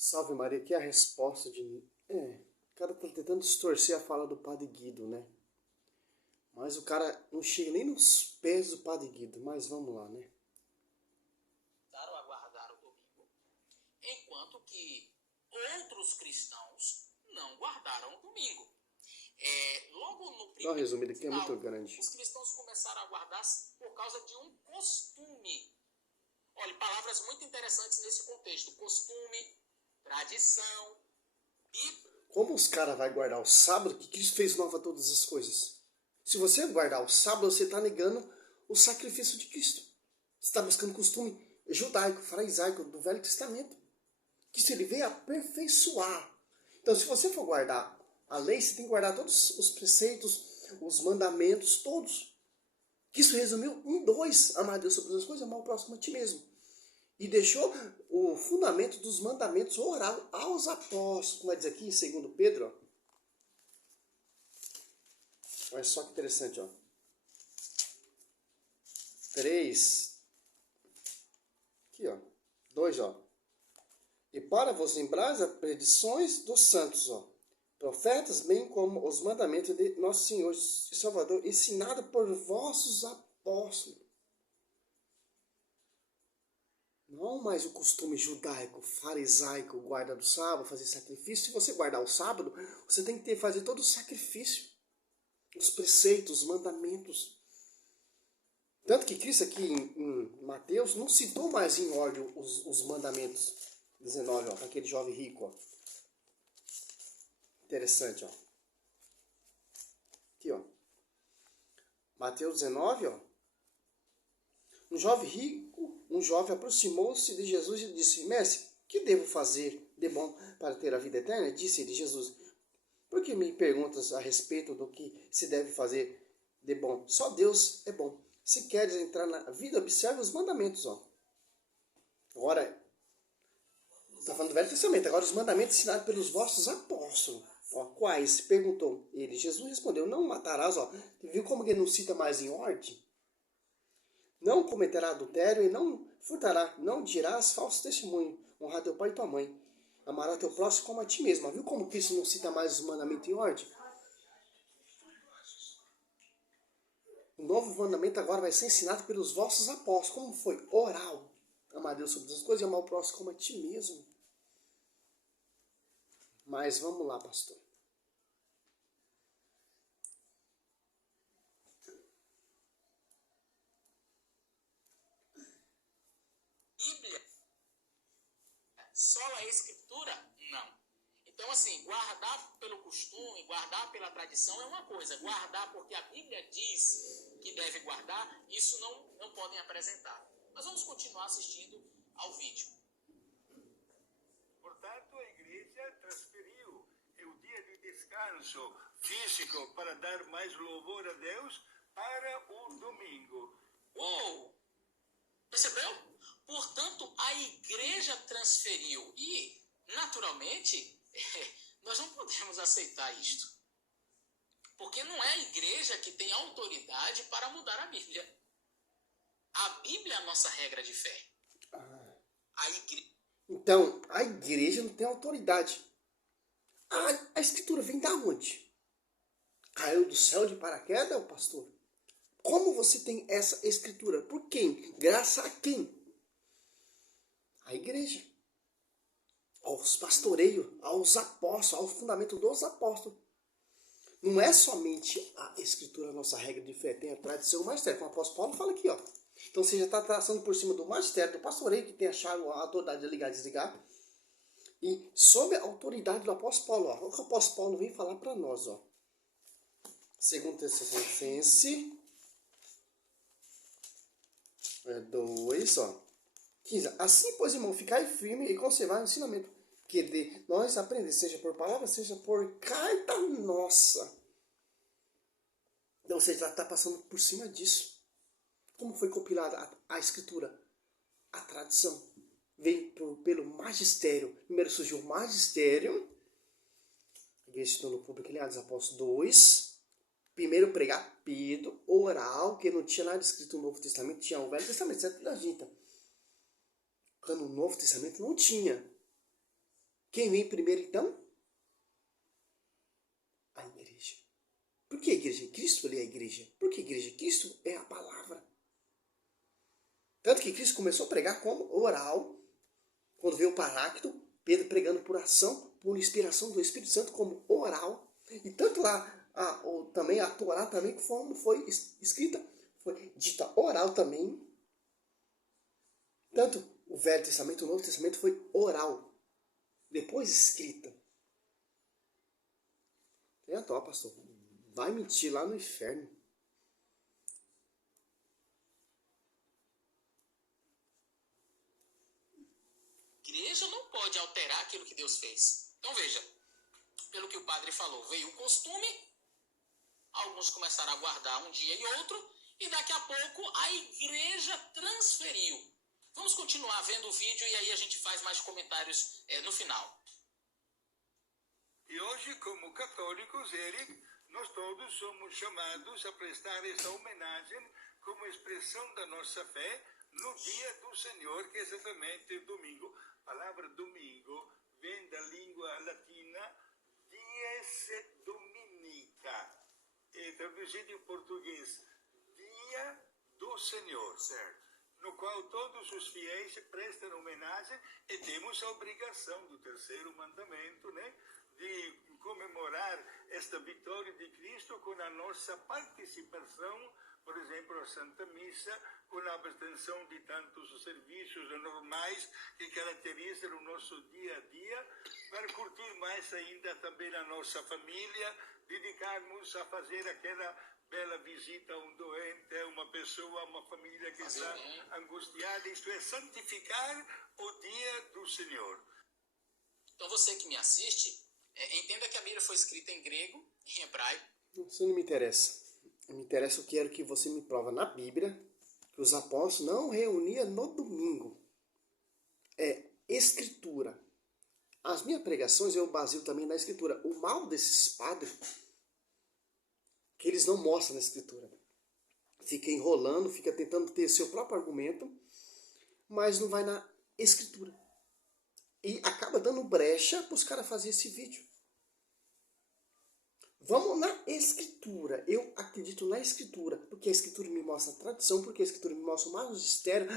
Salve Maria, aqui é a resposta de... o cara tá tentando distorcer a fala do Padre Guido, né? Mas o cara não chega nem nos pés do Padre Guido, mas vamos lá, né? Aguardar o domingo, enquanto que outros cristãos não guardaram o domingo. Logo no Dá primeiro uma resumida aqui, é sinal, muito grande. os cristãos começaram a guardar por causa de um costume. Olha, palavras muito interessantes nesse contexto: costume, tradição e... Como os caras vão guardar o sábado que Cristo fez nova todas as coisas? Se você guardar o sábado, você está negando o sacrifício de Cristo. Você está buscando costume judaico, farisaico do Velho Testamento. Cristo ele veio aperfeiçoar. Então, se você for guardar a lei, você tem que guardar todos os preceitos, os mandamentos, todos. Cristo resumiu em 2: amar a Deus sobre as coisas e amar o próximo a ti mesmo. E deixou o fundamento dos mandamentos oral aos apóstolos. Como vai dizer aqui em 2 Pedro, ó. Olha só que interessante, ó. 3. Aqui, ó. 2, ó. E para vos lembrar as predições dos santos, ó. Profetas, bem como os mandamentos de nosso Senhor e Salvador, ensinado por vossos apóstolos. Não mais o costume judaico, farisaico, guarda do sábado, fazer sacrifício. Se você guardar o sábado, você tem que fazer todo o sacrifício. Os preceitos, os mandamentos. Tanto que Cristo aqui em Mateus não citou mais em ordem os mandamentos. 19, ó, para aquele jovem rico, ó. Interessante, ó. Aqui, ó. Mateus 19, ó. Um jovem rico, um jovem aproximou-se de Jesus e disse: Mestre, que devo fazer de bom para ter a vida eterna? Disse-lhe Jesus: por que me perguntas a respeito do que se deve fazer de bom? Só Deus é bom. Se queres entrar na vida, observe os mandamentos, ó. Agora, está falando do Velho Testamento. Agora, os mandamentos ensinados pelos vossos apóstolos. Ó, quais? Perguntou ele. Jesus respondeu: não matarás, ó. Viu como ele não cita mais em ordem? Não cometerá adultério e não furtará. Não dirás falso testemunho. Honrar teu pai e tua mãe. Amará teu próximo como a ti mesmo. Viu como Cristo não cita mais os mandamentos em ordem? O novo mandamento agora vai ser ensinado pelos vossos apóstolos. Como foi? Oral. Amar a Deus sobre as coisas e amar o próximo como a ti mesmo. Mas vamos lá, pastor. Bíblia, sola a Escritura? Não. Então, assim, guardar pelo costume, guardar pela tradição é uma coisa. Guardar porque a Bíblia diz que deve guardar, isso não podem apresentar. Mas vamos continuar assistindo ao vídeo. Portanto, a igreja transferiu o dia de descanso físico para dar mais louvor a Deus para o domingo. Uou! Percebeu? Portanto, a igreja transferiu e, naturalmente, nós não podemos aceitar isto. Porque não é a igreja que tem autoridade para mudar a Bíblia. A Bíblia é a nossa regra de fé. Então, a igreja não tem autoridade. A escritura vem da onde? Caiu do céu de paraquedas, o pastor? Como você tem essa escritura? Por quem? Graças a quem? A igreja. Aos pastoreios, aos apóstolos, ao fundamento dos apóstolos. Não é somente a escritura a nossa regra de fé, tem a tradição e o magistério. Como o apóstolo Paulo fala aqui, ó. Então você já está traçando por cima do magistério, do pastoreio, que tem a chave, a autoridade de ligar e desligar. E sob a autoridade do apóstolo Paulo, ó. O que o apóstolo Paulo vem falar para nós, ó. 2 Tessalonicenses 2, ó. 15. Assim, pois, irmão, ficai firme e conservar o ensinamento que de nós aprender, seja por palavra, seja por carta nossa. Então você já está passando por cima disso. Como foi compilada a escritura? A tradição vem pelo magistério. Primeiro surgiu o magistério. A igreja se tornou pública em Atos Apóstolos 2. Primeiro pregar Pedro, oral, que não tinha nada escrito no Novo Testamento, tinha o Velho Testamento, certo da gente. Quando o Novo Testamento não tinha. Quem vem primeiro, então? A igreja. Por que a igreja? Cristo ali é a igreja. Por que a igreja? Cristo é a palavra. Tanto que Cristo começou a pregar como oral, quando veio o Paráclito, Pedro pregando por ação, por inspiração do Espírito Santo como oral. E tanto lá, também a Torá também foi escrita, foi dita oral também. Tanto o Velho Testamento, o Novo Testamento foi oral, depois escrita. Ó, pastor, vai mentir lá no inferno. A igreja não pode alterar aquilo que Deus fez. Então veja, pelo que o padre falou, veio o costume, alguns começaram a guardar um dia e outro, e daqui a pouco a igreja transferiu. Vamos continuar vendo o vídeo e aí a gente faz mais comentários no final. E hoje, como católicos, Eric, nós todos somos chamados a prestar essa homenagem como expressão da nossa fé no dia do Senhor, que é exatamente domingo. A palavra domingo vem da língua latina dies dominica, é traduzido em português, dia do Senhor, certo? No qual todos os fiéis prestam homenagem e temos a obrigação do terceiro mandamento, né, de comemorar esta vitória de Cristo com a nossa participação, por exemplo, a Santa Missa, com a abstenção de tantos serviços normais que caracterizam o nosso dia a dia, para curtir mais ainda também a nossa família, dedicarmos a fazer aquela bela visita a um doente, a uma pessoa, a uma família que está angustiada, isto é, santificar o dia do Senhor. Então você que me assiste, entenda que a Bíblia foi escrita em grego, em hebraico. Isso não me interessa. Me interessa, eu quero que você me prova na Bíblia que os apóstolos não reuniam no domingo. É escritura. As minhas pregações eu baseio também na escritura. O mal desses padres, que eles não mostram na escritura. Fica enrolando, fica tentando ter seu próprio argumento, mas não vai na escritura. E acaba dando brecha para os caras fazerem esse vídeo. Vamos na escritura. Eu acredito na escritura, porque a escritura me mostra a tradição, porque a escritura me mostra o magistério.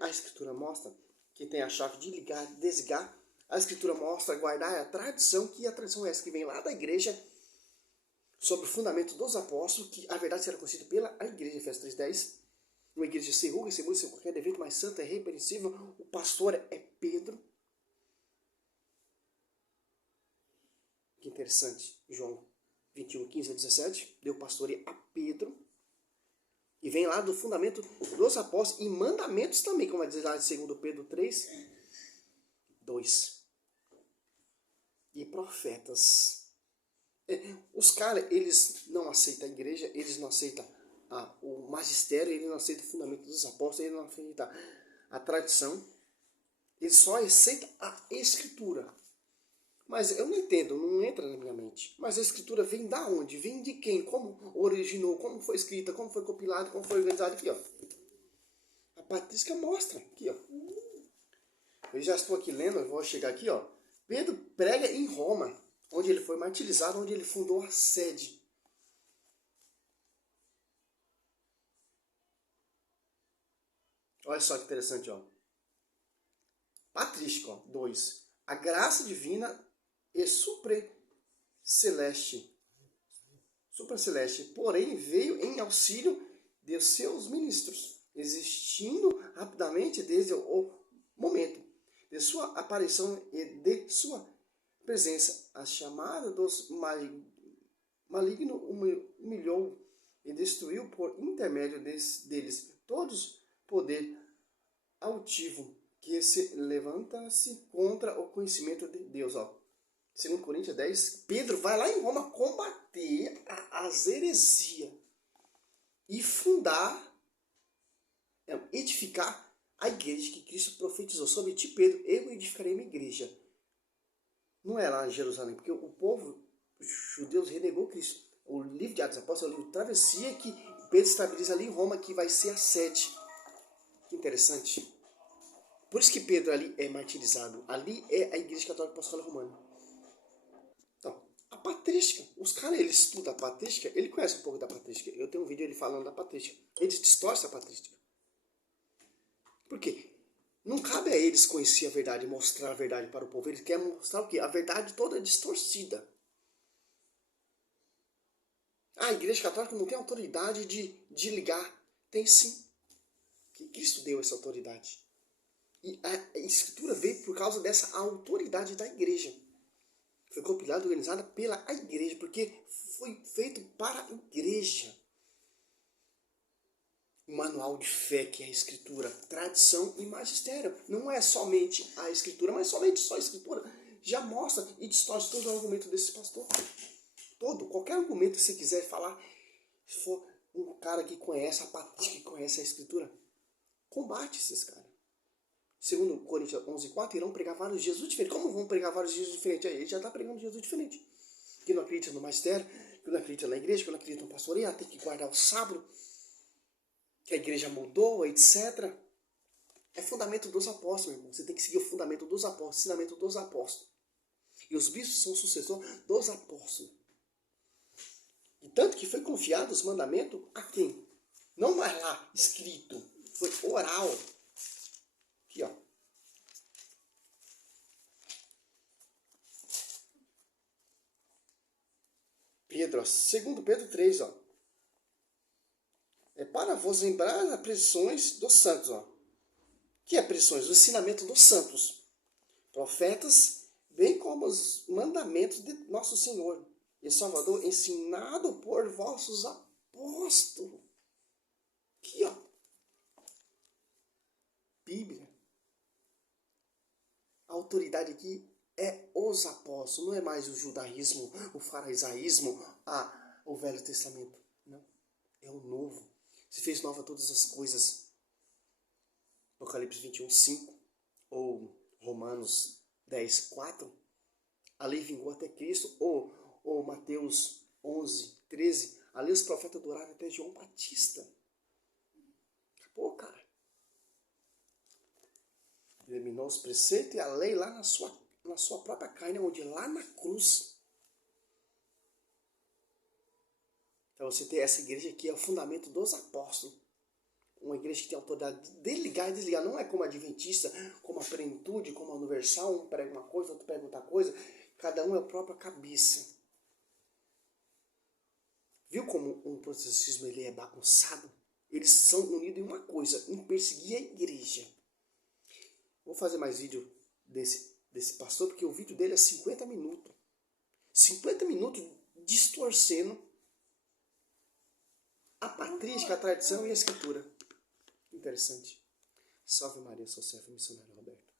A escritura mostra que tem a chave de ligar, desligar. A escritura mostra guardar a tradição, que a tradição é essa que vem lá da igreja, sobre o fundamento dos apóstolos, que a verdade será conhecida pela igreja, Efésios 3:10. Uma igreja sem ruga, sem música, sem qualquer defeito, mas santa, é irrepreensível. O pastor é Pedro. Que interessante, João 21, 15 a 17, deu pastoreio a Pedro, e vem lá do fundamento dos apóstolos, e mandamentos também, como vai dizer lá de 2 Pedro 3, 2. E profetas. Os caras, eles não aceitam a igreja, eles não aceitam o magistério, eles não aceitam o fundamento dos apóstolos, eles não aceitam a tradição, eles só aceitam a escritura. Mas eu não entendo, não entra na minha mente. Mas a escritura vem da onde? Vem de quem? Como originou? Como foi escrita? Como foi compilado? Como foi organizado? Aqui, ó. A patrística mostra. Aqui, ó. Eu já estou aqui lendo, eu vou chegar aqui, ó. Pedro prega em Roma, onde ele foi martirizado, onde ele fundou a sede. Olha só que interessante, ó. Patrística, ó. 2. A graça divina e supraceleste, porém veio em auxílio de seus ministros, existindo rapidamente desde o momento de sua aparição e de sua presença. A chamada dos maligno humilhou e destruiu por intermédio deles todos poder altivo que se levanta-se contra o conhecimento de Deus. Ó. 2 Coríntios 10, Pedro vai lá em Roma combater as heresias e fundar, edificar a igreja que Cristo profetizou sobre ti, Pedro, eu edificarei minha igreja. Não é lá em Jerusalém, porque o povo, os judeus, renegou Cristo. O livro de Atos dos Apóstolos é o livro de travessia que Pedro estabiliza ali em Roma, que vai ser a sede. Que interessante. Por isso que Pedro ali é martirizado. Ali é a Igreja Católica Apostólica Romana. Então, a patrística. Os caras, eles estudam a patrística, ele conhece um pouco da patrística. Eu tenho um vídeo ele falando da patrística. Eles distorcem a patrística. Por quê? Não cabe a eles conhecer a verdade, mostrar a verdade para o povo. Eles querem mostrar o quê? A verdade toda distorcida. A Igreja Católica não tem autoridade de ligar. Tem sim. Que Cristo deu essa autoridade. E a Escritura veio por causa dessa autoridade da Igreja. Foi compilada e organizada pela Igreja, porque foi feito para a Igreja. O manual de fé que é a Escritura, tradição e magistério. Não é somente a Escritura, mas somente só a Escritura. Já mostra e distorce todo o argumento desse pastor. Qualquer argumento que você quiser falar, se for um cara que conhece a patrística, que conhece a Escritura, combate esses caras. Segundo Coríntios 11:4, irão pregar vários Jesus diferentes. Como vão pregar vários Jesus diferentes? Aí ele já está pregando Jesus diferente. Que não acredita no magistério, que não acredita na igreja, que não acredita no pastoreio, tem que guardar o sábado, que a igreja mudou, etc. É fundamento dos apóstolos, meu irmão. Você tem que seguir o fundamento dos apóstolos, ensinamento dos apóstolos. E os bispos são sucessores dos apóstolos. E tanto que foi confiado os mandamentos a quem? Não mais lá escrito, foi oral. Aqui, ó. Pedro, ó. 2 Pedro 3, ó. É para vos lembrar as pregações dos santos, ó. Que é pregações? O ensinamento dos santos, profetas, bem como os mandamentos de nosso Senhor e Salvador, ensinado por vossos apóstolos. Aqui, ó. Bíblia. A autoridade aqui é os apóstolos, não é mais o judaísmo, o farisaísmo, o Velho Testamento. Não, é o novo. Se fez nova todas as coisas. Apocalipse 21:5 ou Romanos 10:4. A lei vingou até Cristo, ou Mateus 11:13. Ali os profetas adoraram até João Batista. Acabou, cara. Eliminou os preceitos e a lei lá na sua própria carne, onde lá na cruz. Então você tem essa igreja aqui, é o fundamento dos apóstolos. Uma igreja que tem autoridade de ligar e desligar. Não é como a adventista, como a plenitude, como a universal. Um prega uma coisa, outro prega outra coisa. Cada um é a própria cabeça. Viu como um protestantismo ele é bagunçado? Eles são unidos em uma coisa, em perseguir a igreja. Vou fazer mais vídeo desse pastor, porque o vídeo dele é 50 minutos. 50 minutos distorcendo a patrística, a tradição e a escritura. Interessante. Salve Maria, sou servo missionário Roberto.